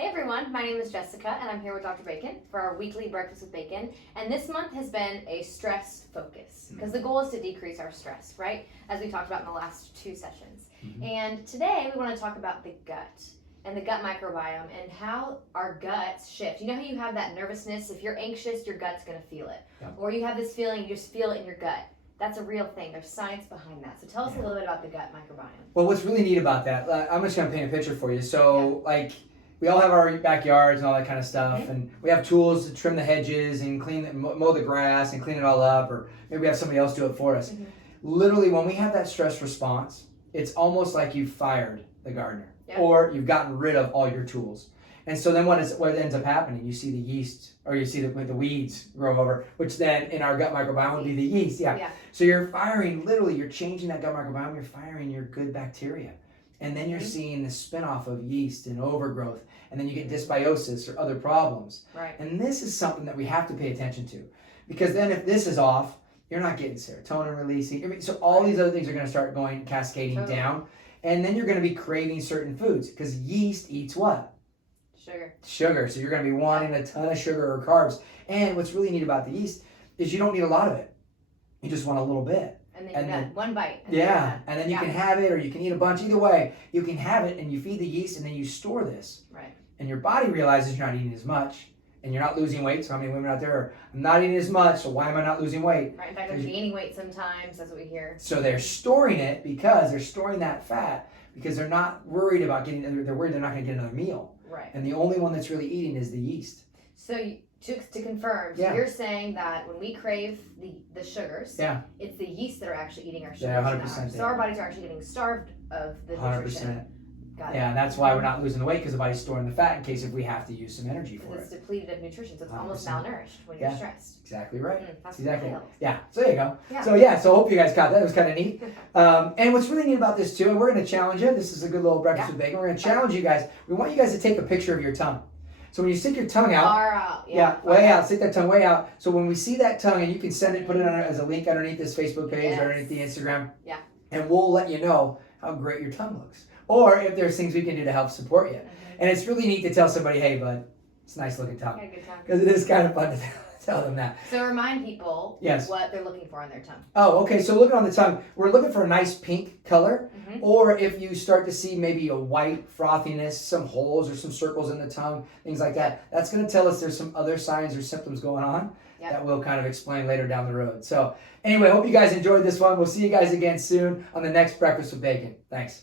Hey everyone, my name is Jessica and I'm here with Dr. Bacon for our weekly Breakfast with Bacon. And this month has been a stress focus because the goal is to decrease our stress, right? As we talked about in the last two sessions. And today we want to talk about the gut and the gut microbiome and how our guts shift. You know how you have that nervousness? If you're anxious, your gut's going to feel it. Yep. Or you have this feeling, you just feel it in your gut. That's a real thing. There's science behind that. So tell us a little bit about the gut microbiome. Well, what's really neat about that, I'm just going to paint a picture for you. So, we all have our backyards and all that kind of stuff, and we have tools to trim the hedges and mow the grass and clean it all up, or maybe we have somebody else do it for us. Literally, when we have that stress response, it's almost like you've fired the gardener, or you've gotten rid of all your tools. And so then what ends up happening? You see the yeast, or you see the weeds grow over, which then in our gut microbiome would be the yeast. So you're firing, literally, you're changing that gut microbiome, you're firing your good bacteria. And then you're seeing the spinoff of yeast and overgrowth, and then you get dysbiosis or other problems. Right. And this is something that we have to pay attention to, because then if this is off, you're not getting serotonin releasing. So all these other things are going to start going cascading down, and then you're going to be craving certain foods because yeast eats what? Sugar. So you're going to be wanting a ton of sugar or carbs. And what's really neat about the yeast is you don't need a lot of it. You just want a little bit. And then one bite. And then you can have it, or you can eat a bunch. Either way, you can have it, and you feed the yeast, and then you store this. Right. And your body realizes you're not eating as much, and you're not losing weight. So how many women out there are, I'm not eating as much, so why am I not losing weight? Right. In fact, they're gaining weight sometimes. That's what we hear. So they're storing it because they're storing that fat because they're not worried about they're worried they're not going to get another meal. Right. And the only one that's really eating is the yeast. So to confirm, so you're saying that when we crave the sugars, it's the yeast that are actually eating our sugars. Yeah, 100%. So our bodies are actually getting starved of the 100%. nutrition. Got it. Yeah, and that's why we're not losing the weight, because the body's storing the fat in case if we have to use some energy for it. It's depleted of nutrition, so it's almost 100%. malnourished when you're stressed. Exactly right. That's Exactly. wild. Yeah. So there you go. Yeah. So so I hope you guys caught that. It was kind of neat. And what's really neat about this too, and we're going to challenge you. This is a good little breakfast with bacon. We're going to challenge you guys. We want you guys to take a picture of your tongue. So when you stick your tongue out, far out, way out, stick that tongue way out. So when we see that tongue, and you can send it, put it on as a link underneath this Facebook page or underneath the Instagram. Yeah. And we'll let you know how great your tongue looks, or if there's things we can do to help support you. And it's really neat to tell somebody, hey, bud, it's a nice looking tongue. Got a good tongue. Because it is kind of fun to tell them that. So remind people what they're looking for on their tongue. Oh, okay. So looking on the tongue, we're looking for a nice pink color. Or if you start to see maybe a white frothiness, some holes or some circles in the tongue, things like that, that's going to tell us there's some other signs or symptoms going on that we'll kind of explain later down the road. So anyway, hope you guys enjoyed this one. We'll see you guys again soon on the next Breakfast with Bacon. Thanks.